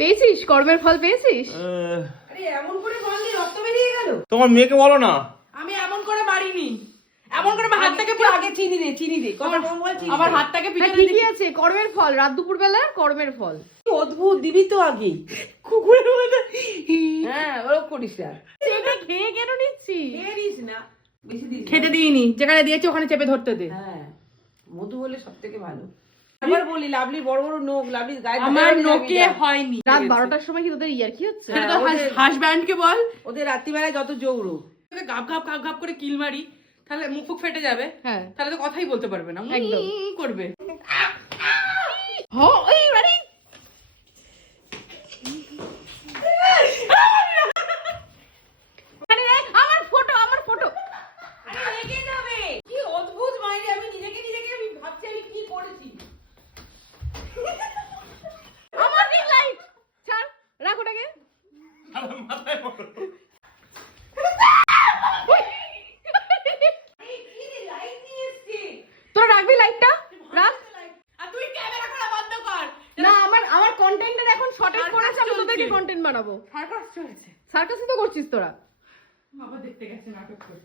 পেয়েছিস? কর্মের ফল পেয়েছিস? আরে এমন করে মারলি রক্ত বেরিয়ে গেল। তোমার মেয়েকে বলো না। আমি এমন করে মারিনি, এমন করে হাতটাকে পুরো আগে চিনি দে কথা কম বল চিনি। আমার হাতটাকে হ্যাঁ ঠিকই আছে, কর্মের ফল, রাত দুপুর বেলা কর্মের ফল। অদ্ভুত দিবি তো আগে কুকুরের মতো। হ্যাঁ ওরকম করিস না, সেটা খেয়ে কেন নিচ্ছি? খেয়ে দিস না, বেশি দিস না। খেতে দিইনি, যেখানে দিয়েছি ওখানে চেপে ধরতে দে। হ্যাঁ মধু হলে সব থেকে ভালো। আবার বলি লাভলির বড় বড় নোখ, লাভলির গায়ে আমার নোকে হয়নি। রাত 12টার সময় কি তোদের ইয়ার কি হচ্ছে? সেটা তো হাসব্যান্ডকে বল, ওদের রাত্রিবেলায় যত জৌরু গাপ গাপ গাপ গাপ করে কিল মারি, তাহলে মুখ ফুক ফেটে যাবে। হ্যাঁ তাহলে তো কথাই বলতে পারবে না, একদম করবে। ওই মানে আমার ফটো, আমার ফটো। আরে লেগে যাবে। কি অদ্ভুত মাইরে, আমি নিজেকে আমি ভাবছি আমি কি করেছি। আমার রিং লাইট ছাড়, রাখ ওটাকে। মাথায় পড়ো। তোরা রাখবি লাইটটা? রাখ। আর তুই ক্যামেরা করা বন্ধ কর। না আমার কন্টেন্টের এখন শর্টেজ পড়েছে, আমি তোদেরকে কন্টেন্ট বানাবো। সার্কাস চলছে। সার্কাসই তো করছিস তোরা। বাবা দেখতে গেছে নাটক করে।